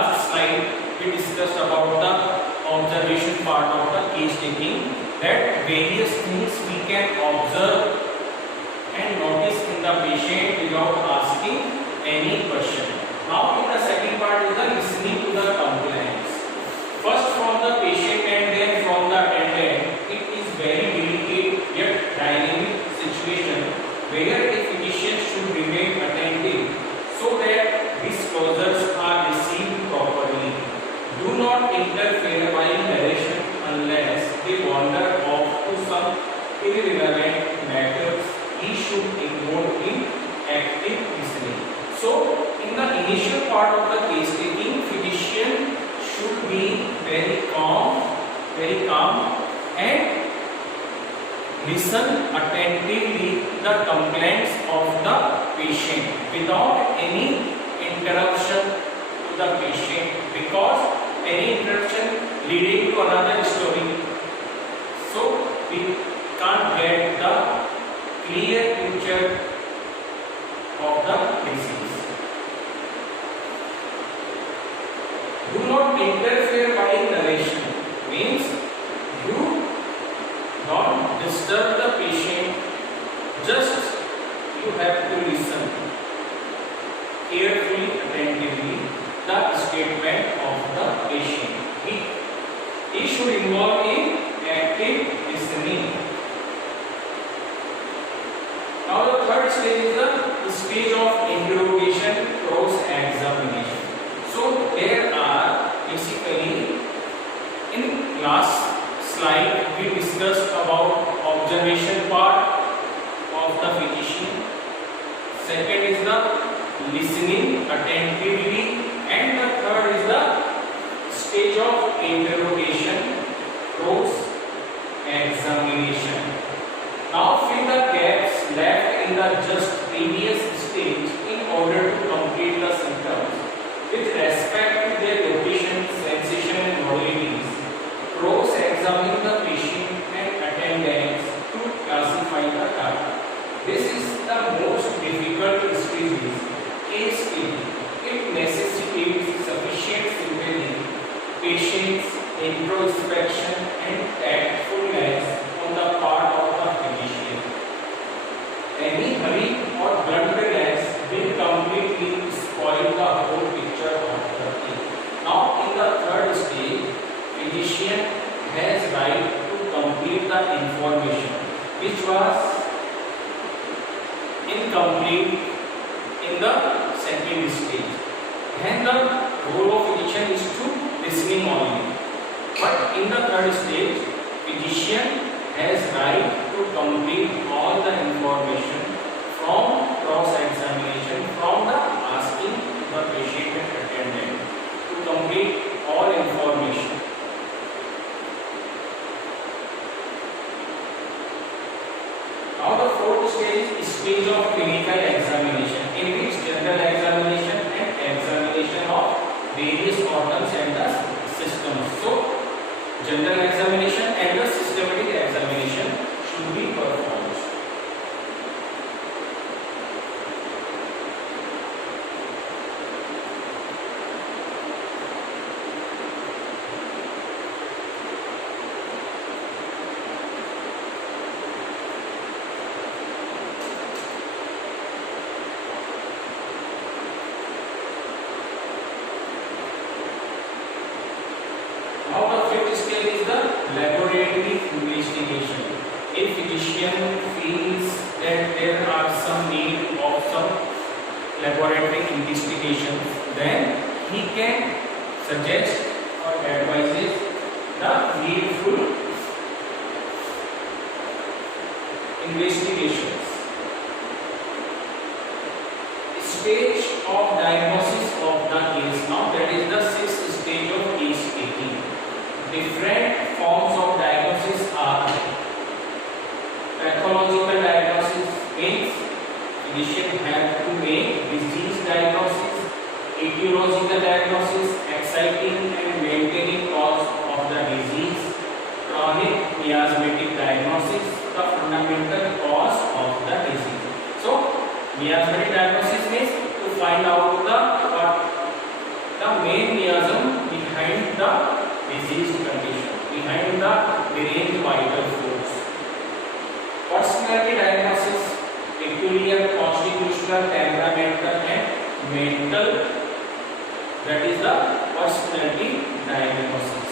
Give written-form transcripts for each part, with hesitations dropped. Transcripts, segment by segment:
last slide we discussed about the observation part of the case taking, that various things we can observe and notice in the patient without asking any question. Now in the second part is the listening to the complaints. First from the patient and then from the attendant. It is very delicate yet dynamic situation where a physician should remain attentive so that disclosures are received properly. Do not interfere while narration unless they wander off to some irrelevant matters. He should involve in active listening. So, in the initial part of the case taking, physician should be very calm and listen attentively the complaints of the patient without any interruption to the patient, because any interruption leading to another story, so we can't get the clear picture of the disease. Do not interfere while narration means you don't disturb the patient, just you have to listen carefully, attentively the statement of the patient. He should involve in active listening. Now the third stage is the stage of interrogation, cross-examination. So there are basically, in last slide we discussed about observation part of the physician. Second is the listening attentively, and the third is the stage of interrogation, cross-examination. Now fill the gaps left in the just previous stage in order to complete the symptoms with respect to their location, sensation and modalities. Cross-examine the patient and attendants to classify the data. This is the most difficult stage, case taking. It necessitates sufficient sympathy, patience, introspection and tactfulness on the part of the physician. Any hurry or bluntness will completely spoil the whole picture of the case. Now in the third stage, physician has right to complete the information which was incomplete in the second stage. And the role of physician is to listening only. But in the third stage, physician has right to complete all the information from cross-examination, from the asking the patient and attendant to complete all information. Now the fourth stage is stage of clinical examination, in which general examination and examination of various organs and the systems. So general examination and the systematic examination should be performed. Now the fifth stage is the laboratory investigation. If physician feels that there are some need of some laboratory investigation, then he can suggest or advises the needful investigations. Stage of diagnosis of the case. Now that is the sixth stage of case taking. Different forms of diagnosis are pathological diagnosis, means physician have to make disease diagnosis, etiological diagnosis, exciting and maintaining cause of the disease, chronic miasmatic diagnosis, the fundamental cause of the disease. So miasmatic diagnosis means to find out the main mechanism behind the disease condition, behind the deranged vital force. Personality diagnosis, peculiar, constitutional, temperamental and mental, that is the personality diagnosis.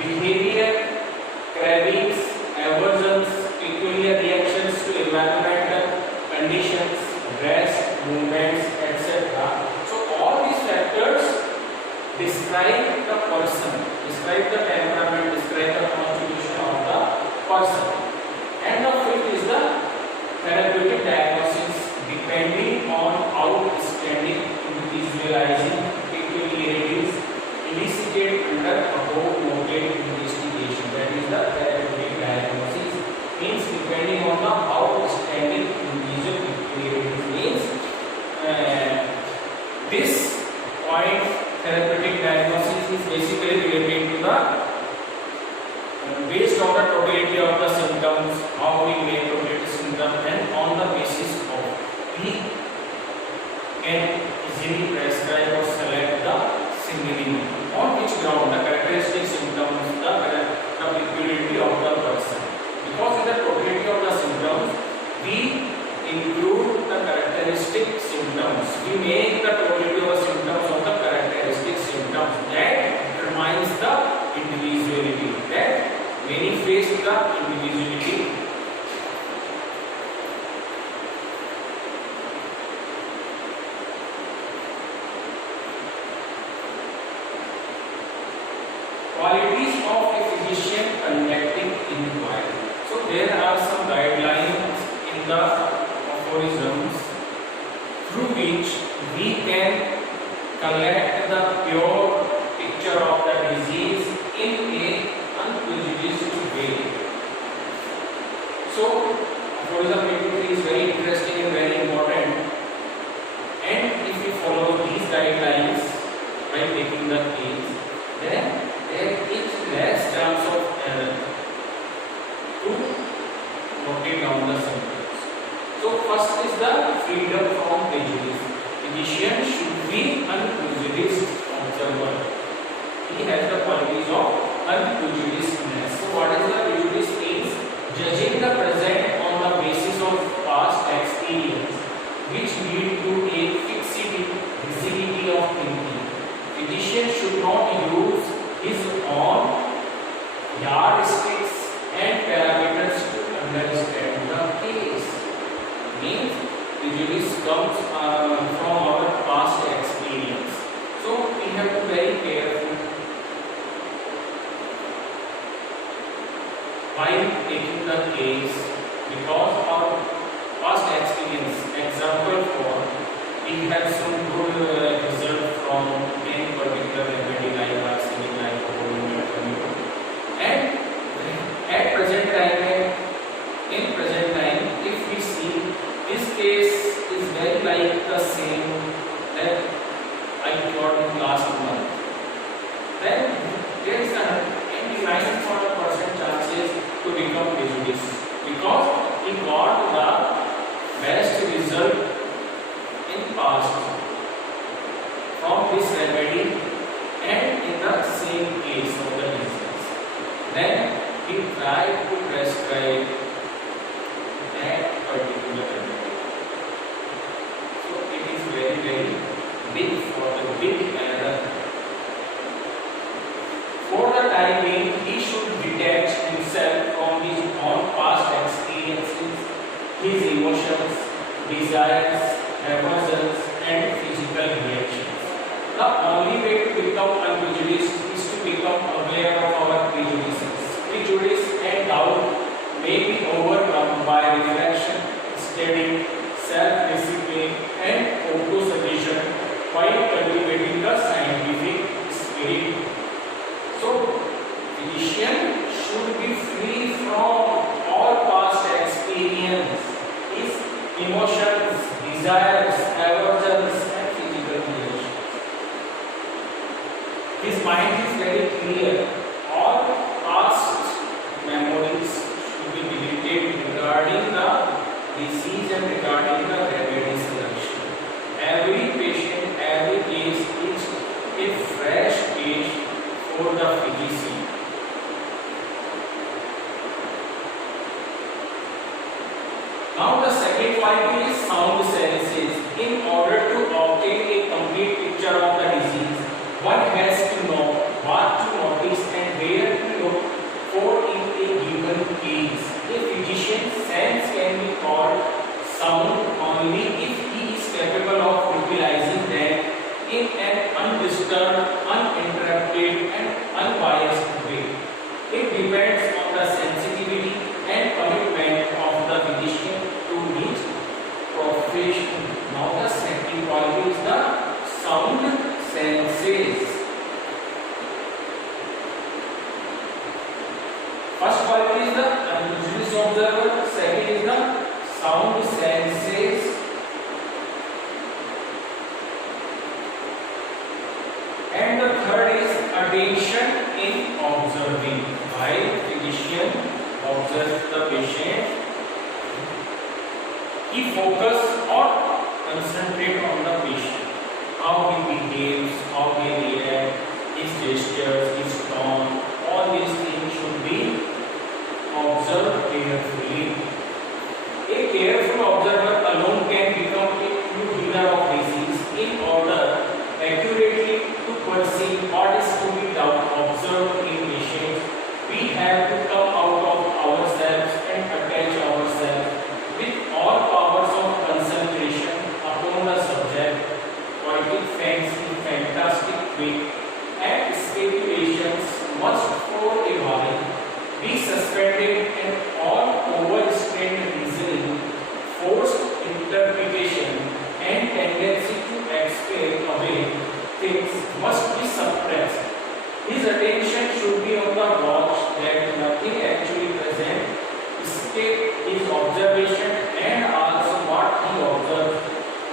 Behavior, cravings, aversions, peculiar reactions to environmental conditions, rest, movements, etc. So all these factors describe the person, describe the temperament, describe the constitution of the person. And the fifth is the therapeutic diagnosis, depending on outstanding individualizing peculiarities elicited under above noted investigation. That is the therapeutic diagnosis. Means depending on the outstanding individual peculiarities. Means this point, therapeutic diagnosis is basically related to the based on the totality of the symptoms, how we may totality symptom, and on the basis of we can easily prescribe or select the symptom. On which ground? The characteristic symptoms, the peculiarity of the person. Because in the totality of the symptoms, we include the characteristic symptoms. We make the totality of the symptoms of the characteristic symptoms that determines the individuality, that manifests the individuality. Qualities of a physician conducting inquiry. So there are some guidelines in the aphorisms through which we can collect the pure picture of the disease in a unprejudiced way. So aphorism 83 is very interesting and very important, and if we follow these guidelines by taking the case, then there is less chance of error to note down the symptoms. So first is the freedom from prejudice. Physician should be unprejudiced observer. He has the qualities of unprejudicedness. So what is the prejudice means? Judging the present on the basis of past experience, which lead to a fixity, rigidity of thinking. Physician should not use his own yardsticks and parameters to understand the case. Means prejudice comes from our past experience. So we have to be very careful while taking the case, because our past experience, example for, we have some good result from any particular remedy like arsenic, like metformin, and at present time, in present time, if we see this case is very like the same that I got in last month, then there is a 99% chances to become prejudiced, because he got the best result in past from this remedy and in the same case of the disease. Then he tried to prescribe that particular remedy. So it is very, very big for the big error. For the time being, he should detach himself from his own past experiences, his emotions, desires, aversions, and physical reactions. The only way to become unprejudiced is to become aware of our prejudices. Prejudice and doubt may be overcome by reflection, study, self-discipline, and auto-suggestion while cultivating the scientific spirit. So, physician should be free from all past experience, his emotions, desires, aversions, and physical reactions. His mind is very clear. All past memories should be deleted regarding the disease and regarding the remedy selection. Every patient, every case is for the physician. Now the second quality is sound senses. In order to obtain a complete picture of the disease, one has to know what to notice and where to look for in a given case. A physician's sense can be called sound only if he is capable of utilizing them in an undisturbed, uninterrupted and unbiased way. It depends on the sensitivity and commitment of the physician to his profession. Now the second quality is the sound senses. First quality is the unusual observer, second is the sound senses, and the third is attention in observing. While physician observes the patient, he focuses or concentrates on the patient, how he behaves, how he reacts, his gestures, his tone, all these things should be observed carefully. A careful observer alone can become a true healer of disease. In order accurately to perceive what is to be observed in patients, we have to come out of ourselves and attach ourselves with all powers of concentration upon the subject, poetic fancy, fantastic wit, and speculations must for a while be suspended, and all overstrained reasoning, forced interpretation, and tendency to explain away things must be suppressed. His attention should be on the watch that nothing actually present, escape his observation, and also what he observes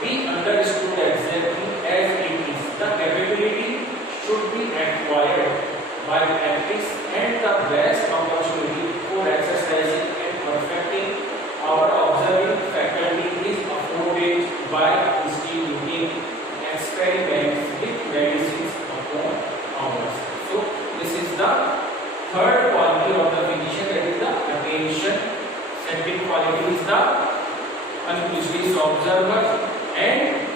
be understood exactly as it is. The capability should be acquired by practice, and the best opportunity for exercising and perfecting our observing faculty is afforded by instituting experiments with medicines upon ourselves. So this is the third quality of the physician, that is the attention. Second quality is the unusual observer, and